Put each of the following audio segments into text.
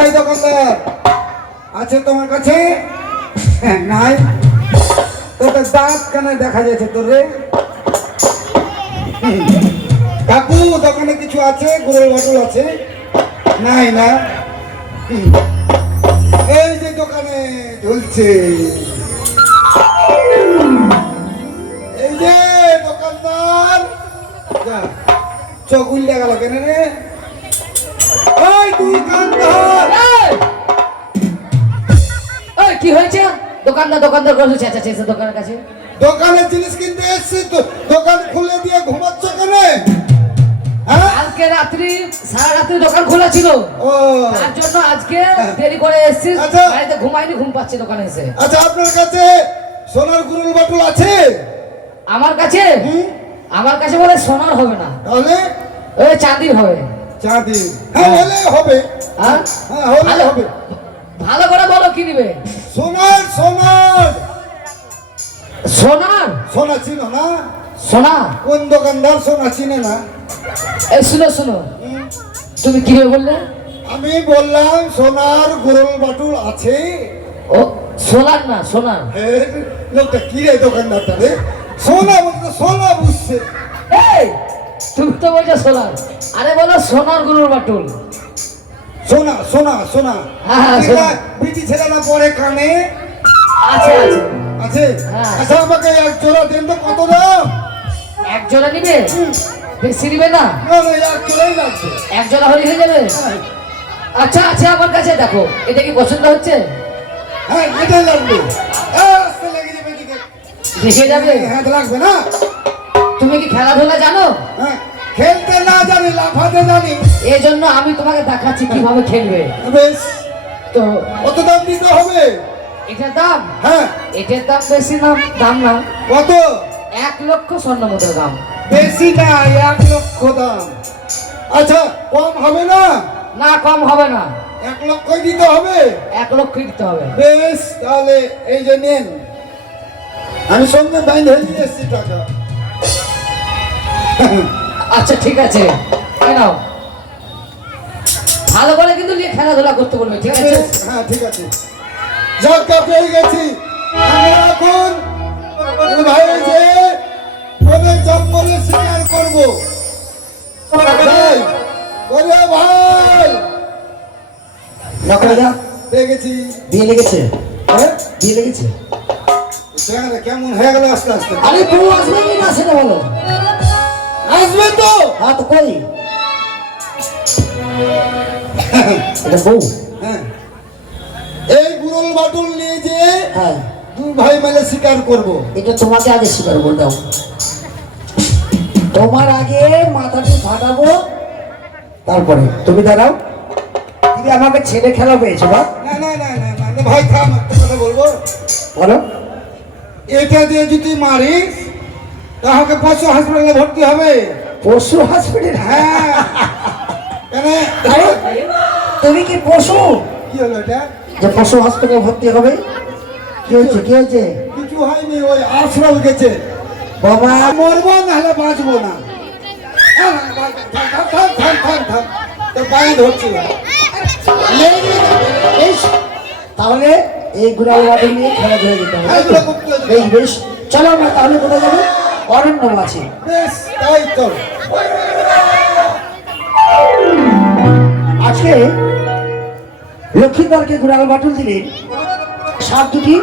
এই দোকানদার আছে তোমার কাছে? নাই? তোর দাঁত কানে দেখা যাচ্ছে তোর রে। কাকু দোকানে কিছু আছে? গুড়ের বাটুল আছে? নাই না? এই যে দোকানে ঝুলছে, এই যে দোকানদার, চোখ উল্লে গেল কেন রে? ওই দোকানদার, কি হয়েছে? দোকানদার দোকানদার করে চেঁচাচ্ছে দোকানের কাছে। দোকানের জিনিস কিনতে এসছি তো, দোকান খুলে দিয়ে ঘুমাচ্ছ কেন? কালকে রাত্রি সারা রাত্রি দোকান খোলা ছিল, তার জন্য আজকে দেরি করে এসেছি। বাড়িতে ঘুমাইনি, ঘুম পাচ্ছে দোকানে এসে। আচ্ছা, আপনার কাছে সোনার গুরুল বাটুল আছে? আমার কাছে? আমার কাছে বলে সোনার হবে না, তাহলে ওই চাঁদির হবে। চাঁদি? হ্যাঁ হলে হবে। হ্যাঁ হলে হবে। ভালো করে বলো কি নিবে? সোনার সোনার সোনার? সোনা চিনো না? সোনা? কোন দোকানদার সোনা চিনে না? এই শুনো শুনো, তুমি কি বললে? আমি বললাম সোনার গুরুল বাটুল আছে। ও সোনার না, সোনার। লোকটা কি রে দোকানদারটা রে? সোনা বলতে সোনা বুঝছে। এই তুমি তো বলছো সোনার, আরে বলো সোনার গুরুর বাটুল। সোনা সোনা সোনা। হ্যাঁ, বিটি ছেলেরা পরে কানে আছে আছে আছে। হ্যাঁ। আচ্ছা, আমাকে এক জোড়া দেন তো। কত দাম? এক জোড়া নিবে? বেশি নিবে না? না না, এক জোড়াই লাগবে। এক জোড়া হলে হয়ে যাবে। আচ্ছা আচ্ছা, আমার কাছে দেখো, এটা কি পছন্দ হচ্ছে? হ্যাঁ, এটাই লাগবে। আস্তে লেগে যাবে দিকে। দেখে যাবে? হ্যাঁ, লাগবে না? তুমি কি খেলাধুলা জানো? হ্যাঁ, খেলতে না জানি, লাফাতে জানি। এই জন্য আমি তোমাকে দেখাচ্ছি কিভাবে খেলবে। বেশ, তো কত দাম দিতে হবে? এটার দাম? হ্যাঁ। এটার দাম বেশি দাম না। কত? 1 লক্ষ স্বর্ণ মুদ্রার দাম। বেশি না, 1 লক্ষ দাম। আচ্ছা, কম হবে না? না, কম হবে না। 1 লক্ষই দিতে হবে? 1 লক্ষই দিতে হবে। বেশ, তাহলে এই যে নেন, আমি সঙ্গে বাইন হয়ে দিয়ে এসছি টাকা। আচ্ছা ঠিক আছে, নাও। ভালো করে কিন্তু নিয়ে খেলাধুলা করতে বলবে, ঠিক আছে? হ্যাঁ ঠিক আছে। যাত্রা পেয়ে গেছি। আমি এখন ভাই যে ওদের জঙ্গলে শিকার করবো। ভাই বলে ভাই পেয়ে গেছি। বিয়ে লেগেছে? হ্যাঁ, বিয়ে লেগেছে। কেমন হয়ে গেল আস্তে আস্তে? আরে বউ আসবে কি না সেটা বলো। আসবে তো? হ্যাঁ, তো কই এটা বউ? হ্যাঁ, এই গুরুল বাটুল নিয়ে যে হ্যাঁ, 2 ভাই মিলে শিকার করবো। এটা তোমাকে আগে স্বীকার করে দাও। তোমার আগে মাথাটি ফাটাবো, তারপরে তুমি দাঁড়াও। তুমি আমাকে ছেলে খেলা পেয়েছো বা? না না না না না না, ভাই থাম, একটা কথা বলবো। বলো। এটা দিয়ে যদি মারিস তাহলে পশু হাসপাতালে ভর্তি হবে। পশু হসপিটাল? হ্যাঁ। কেন? তুমি কি পশু? কি হলো এটা? যে পশু হসপিটালে ভর্তি হবে? কি হয়েছে? কি হয়েছে? কিছু হয়নি, ওই আশ্রম গেছে। বাবা মরবো নাহলে বাঁচবো না। তাহলে এই গুড়াল বাড়ি নিয়ে খেলা ধরে যেতে হবে। এই বেশ, চলো আমরা তাহলে কোথায় যাবো? অরণ্য আছে। বেশ, তাই চল। আজকে লক্ষ্মীদারকে গুড়াল বাটুল দিলেন সাপ দুটি,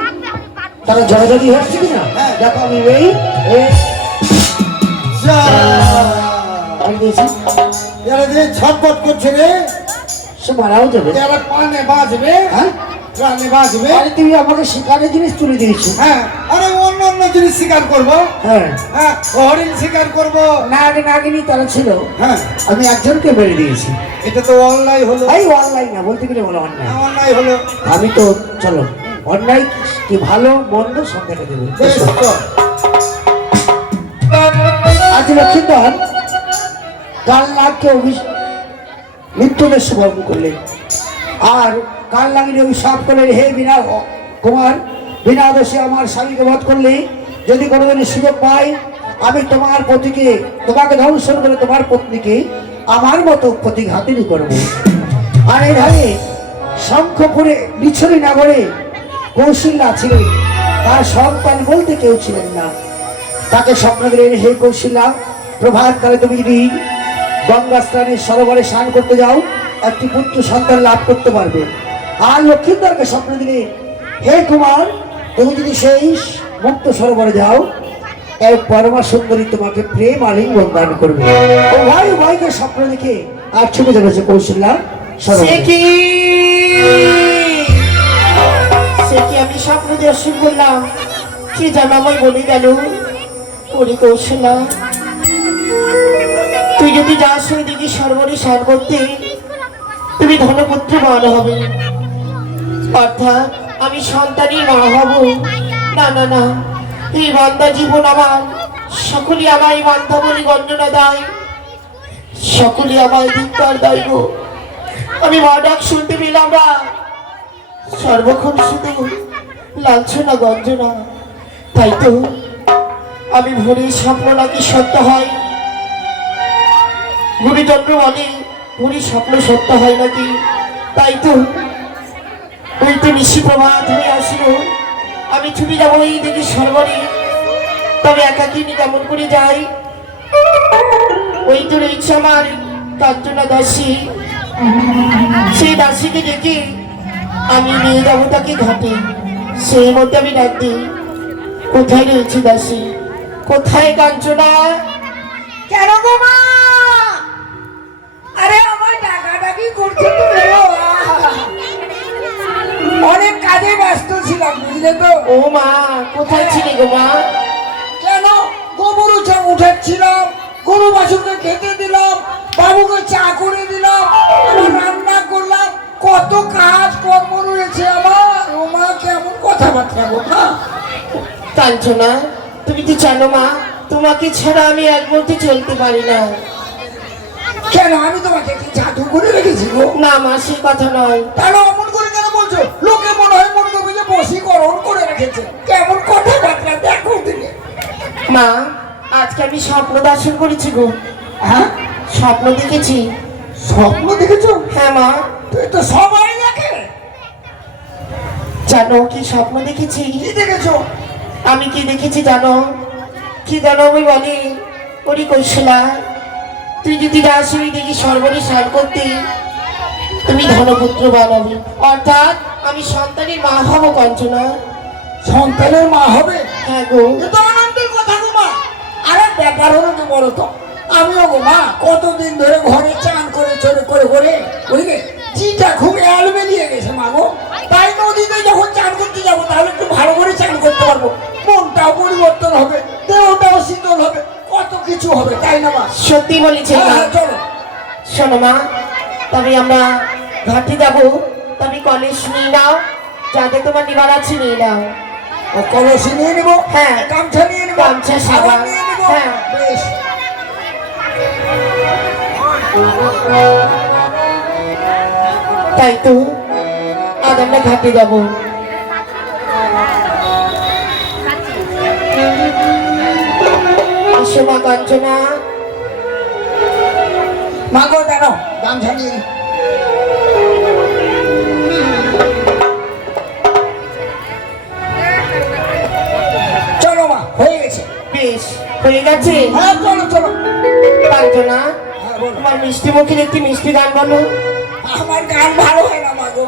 তারা জড়াজড়ি হচ্ছে কিনা দেখো। আমি ছটপট করছে রে, সে মারাও যাবে। যারা পানে বাজবে, হ্যাঁ, প্রাণে বাজবে। আরে তুমি আমাকে শিকারের জিনিস তুলে দিয়েছো। হ্যাঁ, আরে অন্য অন্য জিনিস শিকার করবো। হ্যাঁ হ্যাঁ, হরিণ শিকার করবো। নাগিনী তারা ছিল। হ্যাঁ, আমি একজনকে মেরে দিয়েছি। এটা তো অন্যায় হলো। এই অনলাইন না, বলতে গেলে বলো অন্যায়। অন্যায় হলো। আমি তো চলো, অন্যায় কি ভালো মন্দ সব দেখে দেবে। বেশ, চল। আজ লক্ষ্মীধর কাল নাগকে মৃত্যুদের বরণ করলেন, আর কাল নাগিনী অভিশাপ করলেন, হে বিনা কুমার, বিনা দোষে আমার স্বামীকে বধ করলে যদি কোনোদিনের সুযোগ পাই, আমি তোমার পতিকে, তোমাকে ধ্বংসন করে তোমার পত্নীকে আমার মতো প্রতিঘাতিনী করবো। আর এইভাবে শঙ্খপুরে লিছরি নগরে কৌশল্যা ছিলেন, তার সন্তান বলতে কেউ ছিলেন না। তাকে স্বপ্ন দিলেন, হে কৌশল্যা, প্রভাত কালে তুমি যদি গঙ্গা স্নানের সরোবরে স্নান করতে যাও, একটি পুত্র সন্তান লাভ করতে পারবে। আর লক্ষ্মীন্দরকে স্বপ্ন দিলেন, হে কুমার, তুমি যদি সেই মুক্ত সরোবরে যাও, এক পরমা সুন্দরী তোমাকে প্রেম আলিঙ্গন দান করবে। উভয়কে স্বপ্ন দেখে আর ছুটে চলেছে কৌশল্যা সরোবরে। সে কি আমি স্বপ্ন দর্শন করলাম? কি জানো আমায় বলে গেল, ওরে কৌশল্যা, তুই যদি যাস ওই দিকে সরবরে স্নান করতে, তুমি ধনপুত্র মান হবে, অর্থাৎ আমি সন্তানই মা হব। না না না, এই বান্দা জীবন আমার, সকলে আমায় বান্ধা বলে গঞ্জনা দেয়, সকলে আমায় ধিক্কার দেয় গো। আমি মা ডাক শুনতে পেলাম না, সর্বক্ষণ শুধু লাঞ্ছনা গঞ্জনা। তাই তো আমি ভোরে স্বপ্ন নাকি সত্য হয়, গুরুচন্দ্র বলে ভোরে স্বপ্ন সত্য হয় নাকি। তাই তো ওই তো নিশি প্রভাত হয়ে আসিল, আমি ছুটে যাবো এই দিকে সরবরে। তবে একাকিনী কেমন করে যাই? ওই তো রয়েছে আমার কাঞ্চনা দাসী, সেই দাসীকে ডেকে আমি নিয়ে যাবো তাকে ঘাটে। সেই মধ্যে আমি ডাক দিই, কোথায় রয়েছে দাসী, কোথায় কাঞ্চনা? কেন গো মা? আরে আমার ডাকাডাকি করছো তুমি? অনেক কাজে ব্যস্ত ছিলাম, বুঝলে তো। ও মা, কোথায় ছিলে গো মা? কেন? গোবর উঠাচ্ছিলাম, গরু বাছুরকে খেতে দিলাম, বাবুকে চা করে দিলাম, আবার রান্না করলাম, কত কাজ কর্ম রয়েছে আমার। ও মা, কেমন কথাবার্তা গো মা? কাঞ্চনা, তুমি তো জানো মা, তোমাকে ছাড়া আমি এক মুহূর্তে চলতে পারি না। কেন? আমি তোমাকে কি জাদু করে রেখেছি গো? না মা, সে কথা নয়। তাহলে অমন করে কেন বলছো? লোকে মনে হয় মনে করবে যে বশীকরণ করে রেখেছে। কেমন কথাবার্তা দেখো দিলে। মা, আজকে আমি স্বপ্ন দর্শন করেছি গো। হ্যাঁ, স্বপ্ন দেখেছি। স্বপ্ন দেখেছো? হ্যাঁ মা। তুই তো সবাই দেখে। জানো কি স্বপ্ন দেখেছি? কি দেখেছো? আমি কি দেখেছি জানো? কি জানো আমি বলি, ওরে কৌশলা, তুই যদি যাস ওই দেখি সর্বরে স্নান করতে, তুমি ধনপুত্র বানাবি, অর্থাৎ আমি সন্তানের মা হব কাঞ্চনা। সন্তানের মা হবে? হ্যাঁ গো। এ তো আনন্দের কথা গো মা। আরে ব্যাপার হলো কি বলো তো, আমিও গো মা কতদিন ধরে ঘরে চান করে চলে করে করে বুঝলে জিটা খুব এলবেলিয়ে গেছে মা গো। তাই নদীতে যখন চান করতে যাবো তাহলে একটু ভালো করে চান করতে পারবো, মনটাও পরিবর্তন হবে, দেহটাও শীতল হবে, কত কিছু হবে, তাই না মা? সত্যি বলেছি মা। হ্যাঁ, চলো। শোনো মা, তবে আমরা ঘাটে যাবো, তবে কলেজ নিয়ে নাও, যাতে তোমার নিবার আছে নিয়ে নাও। ও কলসি নিয়ে নিবো? হ্যাঁ। গামছা নিয়ে নিবো? গামছা, সাবান। সাবান নিয়ে নিবো? হ্যাঁ। বেশ। তাই তো আজ আমরা ঘাটে যাবো। এসো মা কাঞ্চনা। মা গো দাঁড়াও, গামছা নিয়ে নি। চলো মা, হয়ে গেছে। বেশ, হয়ে গেছে। হ্যাঁ, চলো চলো। কাঞ্চনা, হ্যাঁ, বলো। তোমার মিষ্টি মুখের একটি মিষ্টি গান বলো। আমার গান ভালো হয় না মা গো,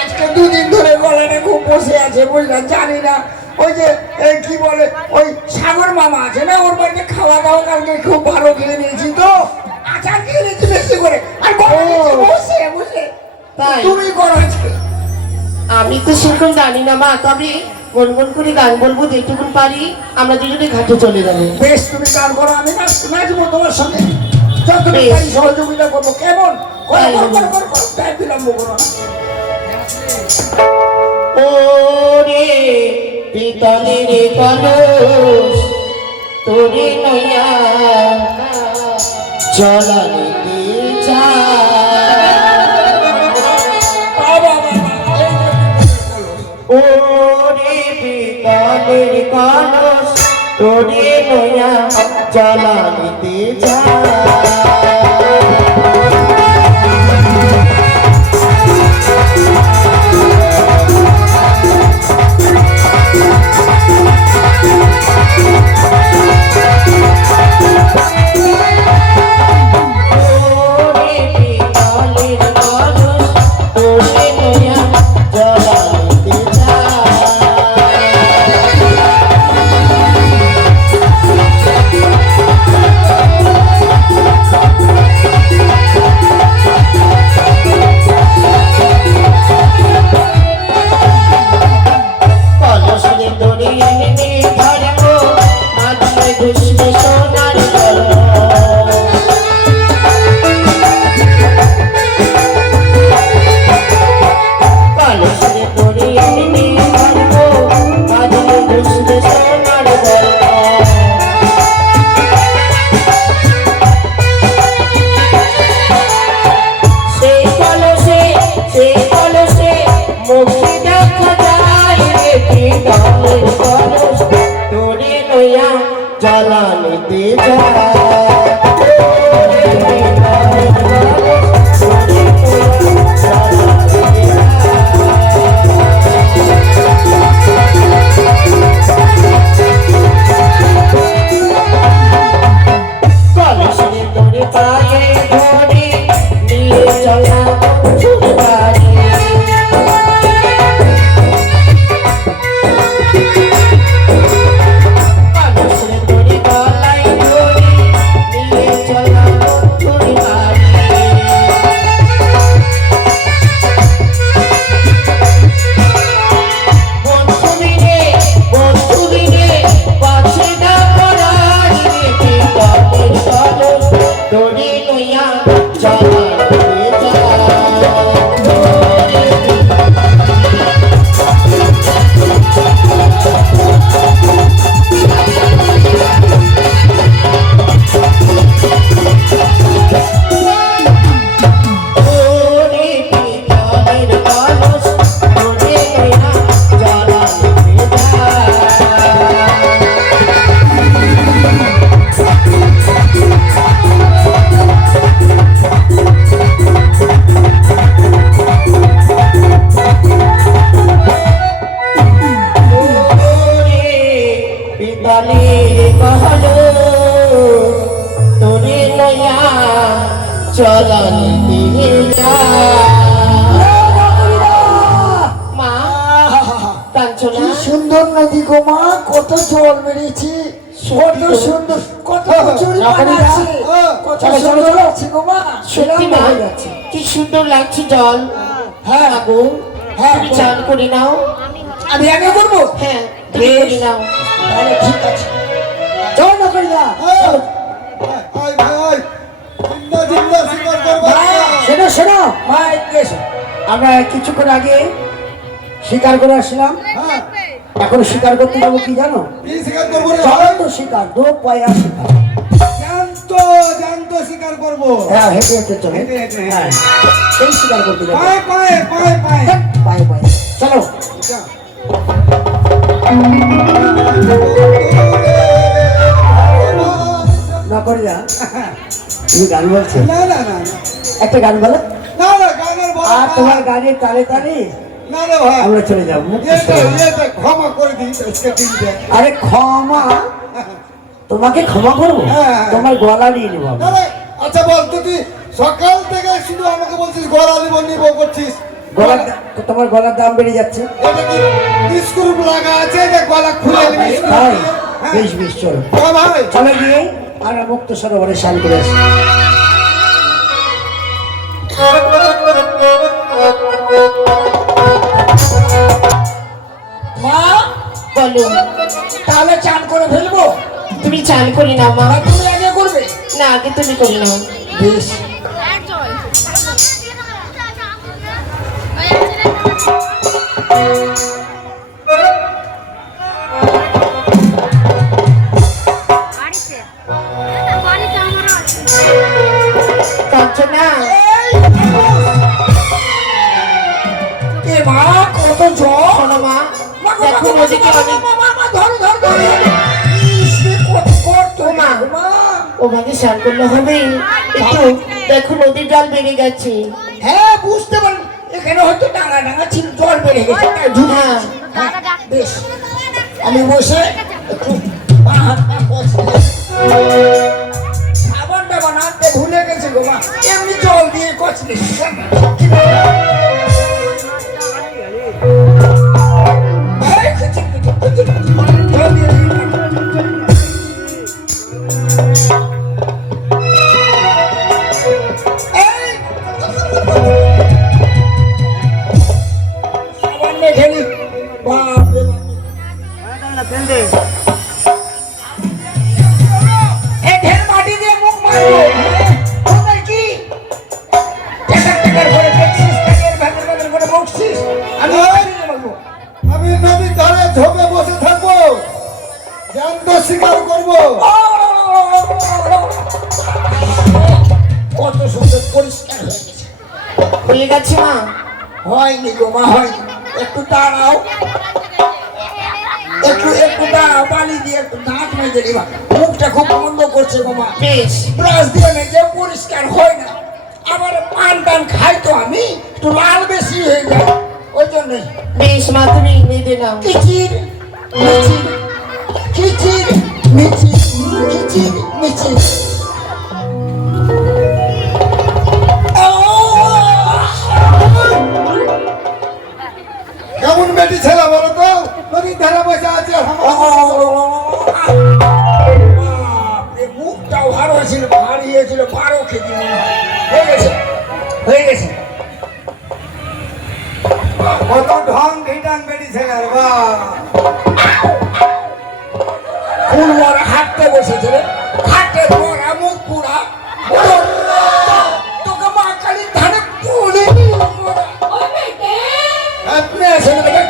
আজকে দুদিন ধরে গলাটা খুব বসে আছে বুঝলাম, জানি না। ওই যে কি বলে, ওই সাগর মামা আছে না, ওর বাড়িতে খাওয়া দাওয়া কালকে খুব ভালো খেয়ে নিয়েছি তো, আচার খেয়ে নিয়েছি বেশি করে, আর গলাটা বসে বুঝলে। তাই? তুমি করো আজকে। আমি তো সেরকম জানি না মা, তবে গুনগুন করে গান বলবো যেটুকুন পারি। আমরা দুজনে ঘাটে চলে যাবো। বেশ, তুমি গান করো, আমি নাচবো তোমার সঙ্গে, যতটুকু বেশ। পারি সহযোগিতা করবো। কেমন? করো তাই করো হবে। করো করো, তাই বিলম্ব করো না। ওরে পিতলের কলস তোরে নয়া চলানিতে যা। বাবা বাবা, এই যে বলো। ওরে পিতলের কলস তোরে নয়া চলানিতে যা। চলনে দিয়ে মা কাঞ্চনা কি সুন্দর নদী গো মা, কত জল বেরিয়েছে, কত সুন্দর, কত চুরি বানাচ্ছে, কত সুন্দর লাগছে গো মা। সত্যি মা কি সুন্দর লাগছে জল। হ্যাঁ গো হ্যাঁ, তুমি চান করে নাও। আমি আগে করবো। হ্যাঁ তুমি করে নাও। তাহলে ঠিক আছে, চল না করি না। শোনো শোনো, মা একটু এসো। আমরা কিছুক্ষণ আগে শিকার করে আসলাম, এখন শিকার করতে যাবো কি জানো? চলন্ত শিকার, দো পায়া শিকার। জানতো শিকার করবো। হ্যাঁ হেঁটে হেঁটে চলে, হেঁটে হেঁটে, হ্যাঁ সেই শিকার করতে যাবো। পায়ে পায়ে পায়ে পায়ে। পায়ে পায়ে চলো। না করি না, তুমি গান বলছো? না না না না একটা গান বলো, না না গানের বড় আর তোমার গানের তালে তালে না রে ভাই, আমরা চলে যাবো। এটা ক্ষমা করে দিই আজকে দিনটা। আরে ক্ষমা, তোমাকে ক্ষমা করবো? হ্যাঁ। তোমার গলা নিয়ে নেবো আমি। না রে, আচ্ছা বল তুই সকাল থেকে শুধু আমাকে বলছিস গলা নিব করছিস। গলার তোমার গলার দাম বেড়ে যাচ্ছে। এটা কি স্ক্রু লাগা আছে যে গলা খুলে নিবি? তাই বেশ বেশ চলো, হ্যাঁ ভাই। চলে গিয়ে আমরা মুক্ত সরোবরে স্নান করে আসি। মা বলো তাহলে চান করে ফেলবো, তুমি চান করে নাও মা। না তুমি আগে করবে? না আগে তুমি করে নাও। বেশ, কাঞ্চনা এ মা কত জল। শোনো মা, মা, মা, দেখো মা, মা, নদীতে মা, অনেক মা, মা, মা, ধরো, ধরো, ধরো। ইস, রে, কত গর্ত, ও মা। মা। ওভাবে স্নান করলে হবে একটু। দেখো নদীর জল বেড়ে গেছে। হ্যাঁ বুঝতে পারি, এখানে হয়তো ডাঙা ডাঙা ছিল, জল বেড়ে গেছে, তাই ঢুকে হ্যাঁ। গেছে। হ্যাঁ, বেশ, আমি বসে একটু পা হাত পা কষলে। সাবানটা বানাতে ভুলে গেছি গো মা, এমনি জল দিয়ে কষলে। এই, খুচি, খুচি, খুচি, খুচি, জল দিয়ে দিই। এই, সাবান মেখে নি। বাপ রে বাপ। এই ঢের মাটি দিয়ে মুখ মারবো। তোদের কি? টেকার টেকার করে দেখছিস, টেকের ভেতর ভেতর করে বকছিস। আমি মাটি দিয়ে মারবো। আমি নদীর ধারে ঝোপে বসে থাকবো, জ্যান্ত শিকার করবো। কত সুন্দর পরিষ্কার হয়ে গেছে। হয়ে গেছে মা। হয়নি গো মা, হয়নি। একটু দাঁড়াও, একটু দাঁড়াও, বালি দিয়ে একটু দাঁত মেজে নিবা। মুখটা খুব বন্ধ করছে গো মা। বেশ ব্রাশ দিয়ে মেজে পরিষ্কার হয় না। আবার পান টান খাই তো আমি, একটু লাল বেশি হয়ে যায়, ওই জন্যই। বেশ মা, তুমি নেদে নাও। কিচির মিচির, কিচির মিচির, কিচির মিচির। কেমন বেটি ছেলে বলো তো, নদীর ধারে বসে আছে। বাপরে, মুখটাও ভালো ছিল, ভারী হয়েছিল, 12 কেজি মনে হয়। হয়ে গেছে, হয়ে গেছে। কত ঢং ঢিটাং বেটি ছেলে রে, বাহ। ফুল মরা হাঁটতে বসেছে রে, হাঁটতে মরা মুখ পুরা। তোকে মা কালী ধানে পুড়ে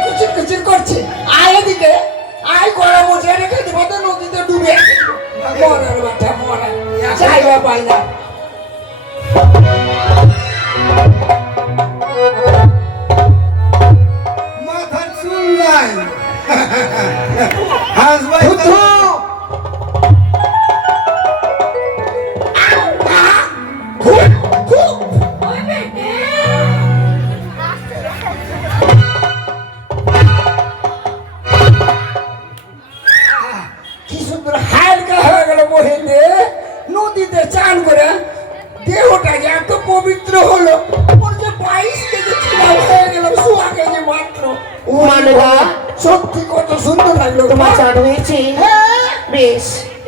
কুচির কুচির করছে। আয় এদিকে, আয় গরম উঠে রেখে দিব তো, নদীতে ডুবে মরার বাটা মরা, জায়গা পাই না। মাথার চুল নাই। হাসবাই ধুধু, মানদা সত্যি কত সুন্দর লাগলো তোমার চান হয়েছে? হ্যাঁ। বেশ,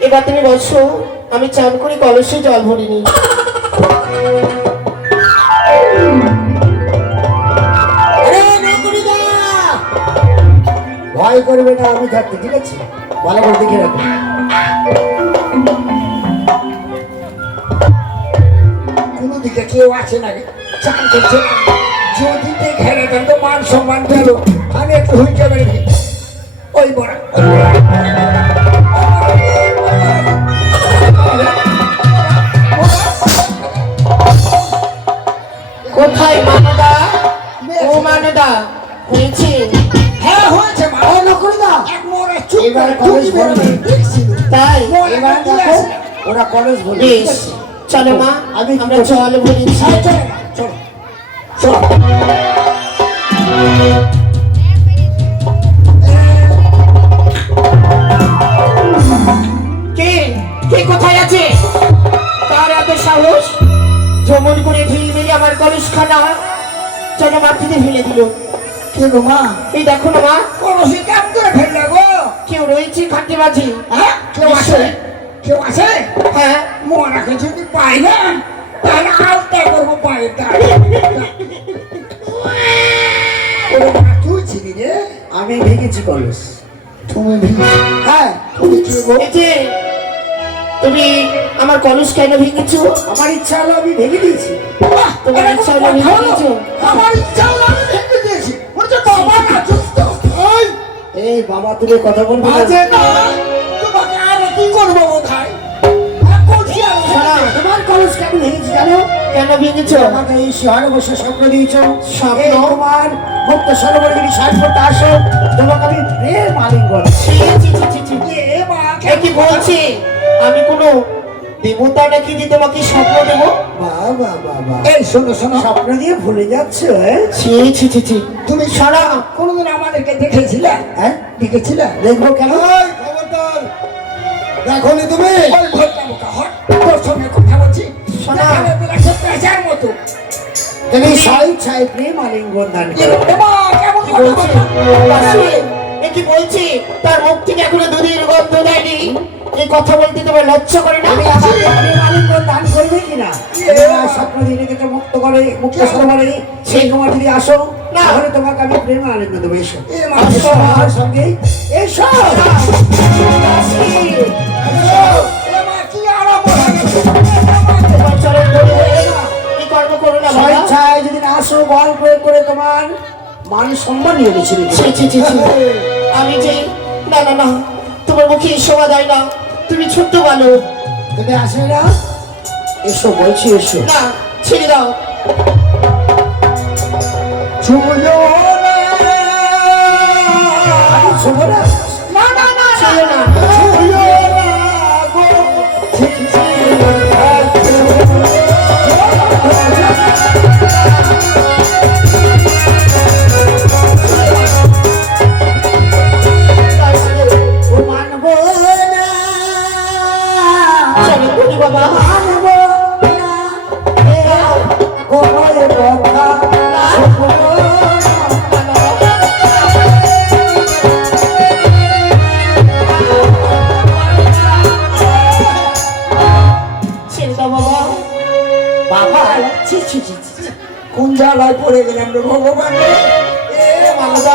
এবার তুমি বসো, আমি চান করে কলসে জল ভরিনি। আরে নকুড়িদা, ভয় করবে না, আমি থাকতে, ঠিক আছে? ভালো করে দেখে রাখো। কোনো দিকে কেউ আছে নাকি? চান করছে না। যদি দেখে রাখেন তো মান সম্মান গেল। আমি একটু হুইকে বেরিয়ে ওই বড়া কোথায় মানদা? ও মানদা, হয়েছে? হ্যাঁ হয়েছে মা। ও নকুড়িদা, এক মোড়ে চুপ এবার করে কলেজ টুকি মেরে বন্ধ। মেরে দেখছিল। তাই? এবার দেখো ওরা কলেজ বলে, ঠিক বেশ, আছে? চলো মা, আমি আমরা জল ভরিছি। হ্যাঁ, চলো না, চলো চলো। কে কে কোথায় আছে? কার এত সাহস? জমন করে ঢিল মেরে আমার কলসখানা যেন মাটিতে ফেলে দিল। কে গো মা? এই দেখো না মা, কলসি কাম করে ফেললে গো। কেউ রয়েছে খাটে মাঝি। হ্যাঁ কেউ আছে? কেউ আছে? হ্যাঁ, মরাকে যদি পাই না তাহলে আলতা করবো পায়ের দাঁড়। ওরে মা, তুই ছিলি রে? আমি ভেঙেছি কলেজ। তুমি ভেঙে? হ্যাঁ, তুমি কে গো? এই যে তুমি আমার কলস কেন ভেঙেছো? আমার ইচ্ছা হলো আমি ভেঙে দিয়েছি। বাহ, তোমার এটা ইচ্ছা খুব হলো ভালো। ভেঙে দিয়েছো? আমার ইচ্ছা হলো আমি ভেঙে দিয়েছি। বলছে বাবা না সুস্থ। এই, এই বাবা, তুমি কথা বলবে না? বাজে না। তোমাকে আর কি করবো বোধহয়? কলসি আর শোনো, তোমার কলেজ কেন ভেঙেছি জানো? কেন ভেঙেছো? আমাকে এই শহরে বসে স্বপ্ন দিয়েছ। স্বপ্ন? এই তোমার মুক্ত সরোবরে যদি শ্বাস করতে আসো, তোমাকে আমি প্রেম আলিঙ্গন। ছি, ছি, ছি, ছি, ছি। এ মা, এ কি বলছি? আমি কোনো দেবতা নাকি যে তোমাকে স্বপ্ন দেবো? বাবা বাবা, এই শোনো শোনো, স্বপ্ন দিয়ে ভুলে যাচ্ছ, হ্যাঁ? ছি, ছি, ছি, ছি। তুমি সারা কোনোদিন আমাদেরকে দেখেছিলে? হ্যাঁ, দেখেছিলে? দেখবো কেন? এই, খবরদার, দেখোনি তুমি? ওই ঘরটা বোকা হট, তোর সঙ্গে কথা বলছি। শোনো। দেখালে তো লাগছে পেঁচার মতো। তুমি স্বেচ্ছায় প্রেম আলিঙ্গন দান করো। এ মা, কেমন কি কথা বলছে? বলছো? এ কি বলছি? তার মুখ থেকে এখনো দুধের গন্ধ দেয়নি। এই কথা বলতে তোমার লজ্জা করে না? তুমি আমাকে প্রেম আলিঙ্গন দান করবে কিনা? তোমার স্বপ্ন দিয়ে রেখেছো মুক্ত করে, মুক্ত সরোবরে, সেই তোমার যদি আসো, না। তাহলে তোমাকে আমি প্রেম আলিঙ্গন দেবো। এসো, এ মা, এসো আমার সঙ্গে, এসো। এ মা, কি আরাম লাগে। তোমার চরণ ধরে এই কর্ম করো না বাবা। স্বেচ্ছায় যদি না আসো, বল প্রয়োগ করে তোমার মান সম্মান নিয়ে গেছিল। ছি, ছি, ছি, ছি। আমি যে না না না, তোমার মুখে শোভা যায় না। তুমি ছোট্ট ভালো তুমি আসবে না? এসো বলছি, এসো। না, ছেড়ে দাও। ছুঁয়ো না। আমি শোবো না? না, না, না, না। ছেড়ে না। ছুঁয়ো না গো। ও মানবো না, চলো বলি বাবা। মানবো না, এ কোনো কথা শোবো না। ছেড়ে দাও বাবা। বাবা, ছি ছি ছি ছি, ছি। কোন জ্বালায় পড়ে গেলাম রে ভগবান রে। এ মালদা,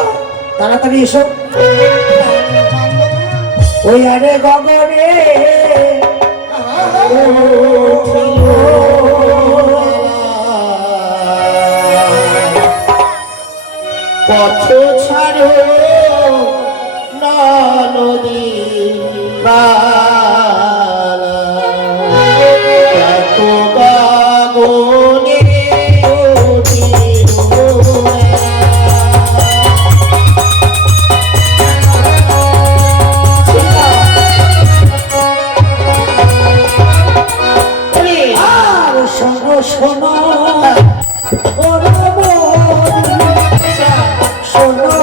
তাড়াতাড়ি এসো। ওই আরে গগনে পথ ছাড়ো না নদী এত গগনে আর শোনো শোনো, ওরে মন, শোনো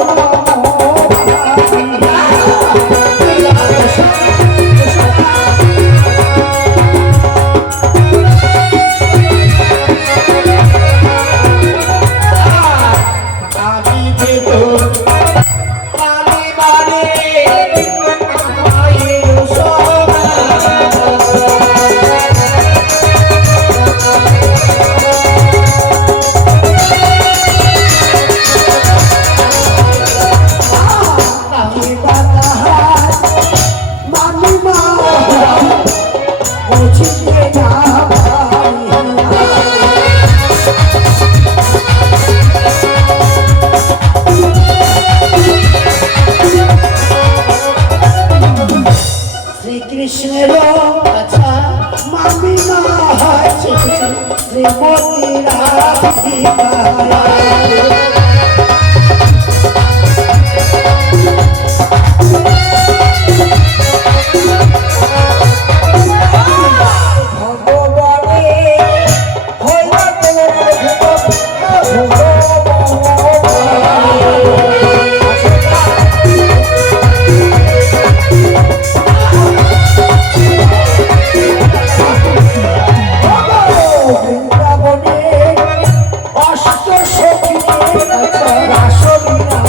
ভগবানে হইল বৃন্দাবনে অষ্ট সখী রাসলীলা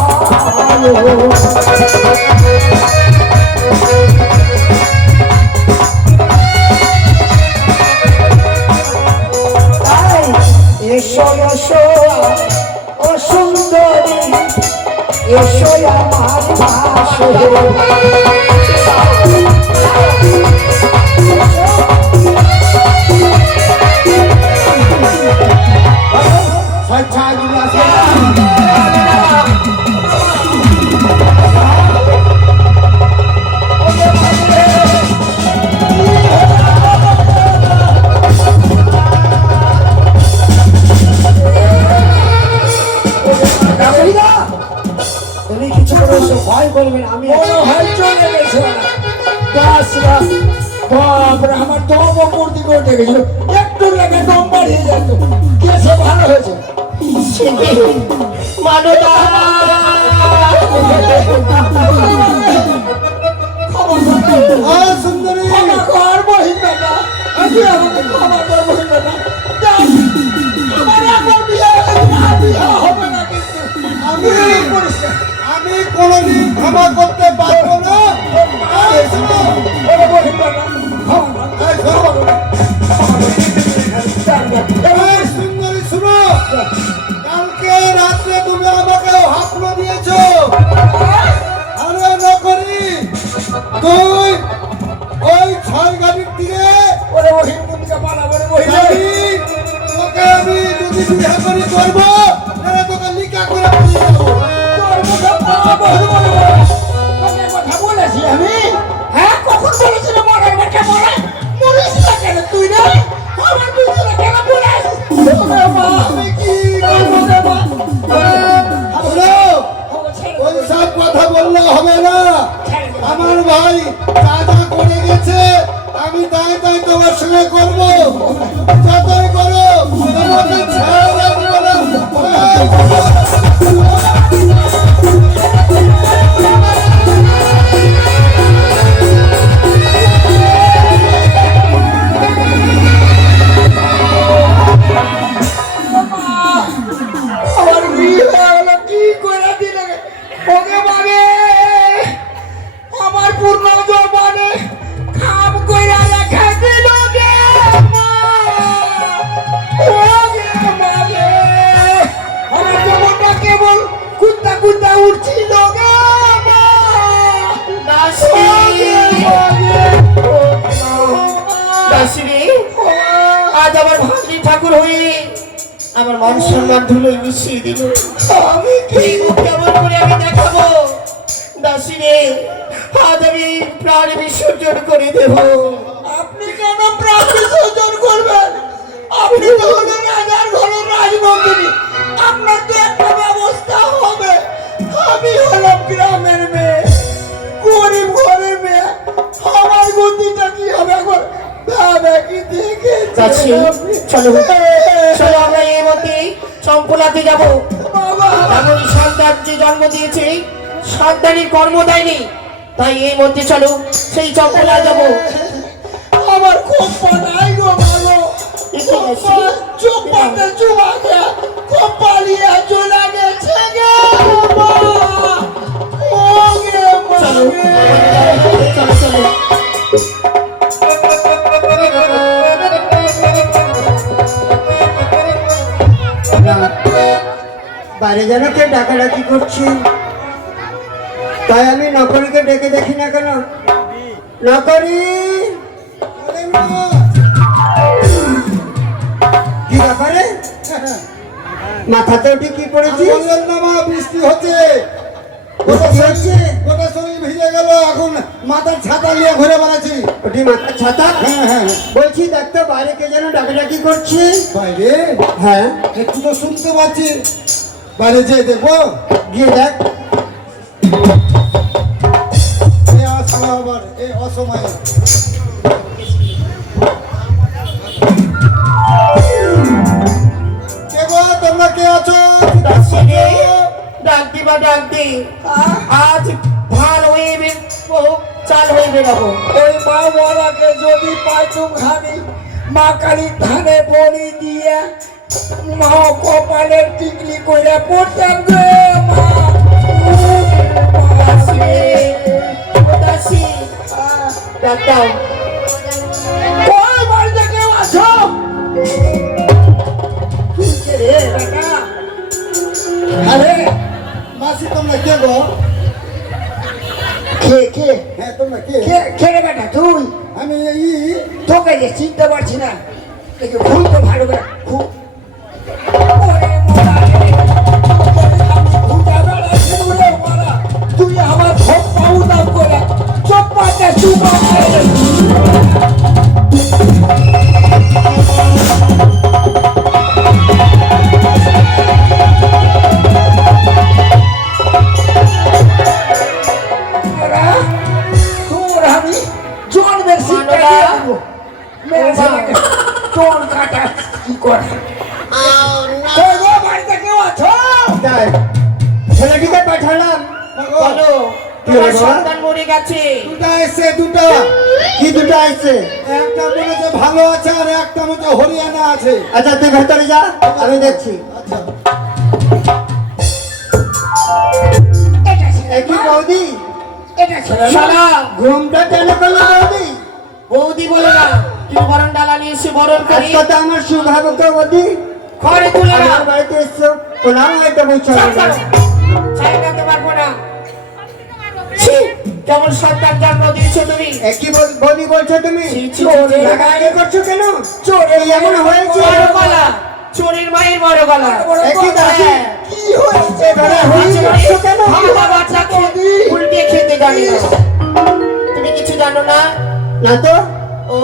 এসো এসো ও সুন্দরী এসো আমার পাশে তুমি কিছু করেছো ভয় করবেন আমি ভয় চলে গেছে বাপরে আমার দম মূর্তি করে দেখেছিল একটু লেগে দম বাড়িয়ে যেত কেসে ভালো হয়েছে মানদা সুন্দরী ক্ষমা কর বহিন বেটা তুই আমাকে ক্ষমা কর বহিন বেটা আমার একবার বিয়ে হবে না কিন্তু আমি আমি কোনোদিন ক্ষমা করতে পারবো না। এই শোনো, ওরে বহিন বেটা ক্ষমা কর এই শোনো, এবার এই সুন্দরী শুনো, কালকে রাত্রে তুমি আমাকে হাঁপড়ো দিয়েছো। আরে নকরি, তুই ওই 6 গাড়ির দিকে ওরে বহিন মুদিকে পালাবে রে বহিন যাবি, তোকে আমি যদি বিয়ে করি করবো, তাহলে তোকে লিকা করে পাঠিয়ে দেবো। তোর মুখে পাওয়া বহিন বলে তোকে কথা বলেছি আমি হ্যাঁ কখন বলেছিল মরার বেটা মরা মরিস না কেন তুই রে আমার পিছনে কেন পড়ে আছিস ওরে মা আমি কি করবো রে মা শোনো, ওই সব কথা বললে হবে না। আমার ভাই যা যা করে গেছে আমি তাই তাই তোমার সঙ্গে করবো, যতই করো তোমাকে ছেড়ে রাখবো না। আমার বিয়ে হয়ে গেল কি করে দিলে ওকে মানে আমার পূর্ণ জবানে খাম কইরা রাখা দিল গে মা ওগে মানে আমার জীবনটা কেবল কুত্তা কুত্তা উঠছিল গে মা দাসিনী আজ আমার ভাগ্নি ঠাকুর হয়ে আমার মান সম্মান ধুলোয় মিশিয়ে দিল। আমি কি এই মুখ কেমন করে আমি দেখাবো? দাসিনী আজ আমি প্রাণ বিসর্জন করে দেব। আপনি কেন প্রাণ বিসর্জন করবেন? আপনি তো হলেন রাজার ঘরের রাজনন্দিনী, আপনার তো একটা ব্যবস্থা হবে। আমি হলাম গ্রামের মেয়ে, গরিব ঘরের মেয়ে, আমার গতিটা কি হবে এখন ভাবে কি চাচি, চলো চলো আমরা এই মধ্যে সম্পূর্ণাতে যাবো। বাবা এমনই সন্তান যে জন্ম দিয়েছে সন্তানের কর্ম দেয়নি, তাই এই মধ্যে চলো সেই চম্পলা যাবো। আমার খুব পালাই গো ভালো এসে গেছি। চুপাতে চুমাকে খুব পালিয়ে চলে গেছে গে মা ও গে মা চলো গে। চলো চলো বাইরে যেন কেউ ডাকাডাকি করছে, তাই আমি নকরিকে ডেকে দেখি না কেন। নকরি, কি ব্যাপারে মাথাতে উঠে কি পড়েছি? বললেন না মা, বৃষ্টি হচ্ছে। গোটা গোটা শরীর ভিজে গেল, এখন মাথার ছাতা নিয়ে ঘুরে বেড়াচ্ছি। ওটি মাথার ছাতা? হ্যাঁ হ্যাঁ বলছি দেখতো বাইরে কে যেন ডাকাডাকি করছে। বাইরে হ্যাঁ, একটু তো শুনতে পাচ্ছি, বাইরে যেয়ে দেখবো। গিয়ে দেখ। এ আসলে আবার এই অসময়ে কে গো, তোমরা কে আছো? দাসী রে, ডাক দিবা ডাক দি। আজ ধান হইবে, চাল হইবে রাখো। ওই মা বলাকে যদি পাইতুম খানি, মা কালী ধানে বলি দিয়ে মা কপালের টিকলি করে পড়তাম গে মা। দাসী রে, ও দাসী, ডাক দাও। কই বাড়িতে কেউ আছো? তুই কে রে বেটা? আরে মাসি তোমরা কে গো? কে কে হ্যাঁ তোমরা কে? কে কে রে বেটা তুই? আমি তোকে যে চিনতে পারছি না, দেখি খুব তো ভালো করে খুব। ওরে মোরা রে, আমি ঘুরে বেড়াচ্ছি রে মোরা। তুই আমার ভোগ পাউ দাম করে চপ্পাটা চুপা করে। মোরা, তোর আমি জন্মের শিক্ষা দিয়ে দেবো। মেরে ছেলেকে চোর কাটা কি করে? কই গো, বাড়িতে কেউ আছো? তাই ছেলেটিকে পাঠালাম। বলো, তোমার সন্তান মরে গেছে। দুটা এসে দুটা, কি দুটো আসছে? একটা মনে হচ্ছে ভালো আছে আর একটা মনে হচ্ছে হরিয়ানা আছে। আচ্ছা তুই ভেতরে যা, আমি দেখছি। আচ্ছা এটা ছেলে একই না? বৌদি, এটা ছেলে না? শালা, ঘুমটা কেন করলো বৌদি? বৌদি বলে না, তুমি বরণ ডালা নিয়ে এসে বরণ করি আজকে তো আমার সুভাবক বৌদি ঘরে তুলে না। আমার বাড়িতে এসছো, প্রণাম হয়তো বলছো। ছাই কাটতে পারবো না। ছি, কেমন সন্তান জন্ম দিয়েছো তুমি? একই বৌদি বলছো তুমি? ছি, ছি, ছি, ছি। রাগারাগি করছো কেন? চোরের এই এমন হয়েছে? বড় গলা, চোরের মায়ের বড় গলা। একই দাসী, হ্যাঁ। কি হয়েছে এবারে হয়েছে কেন? ভালো বাচ্চাকে উল্টে খেতে জানি না। তুমি কিছু জানো না? না তো। ও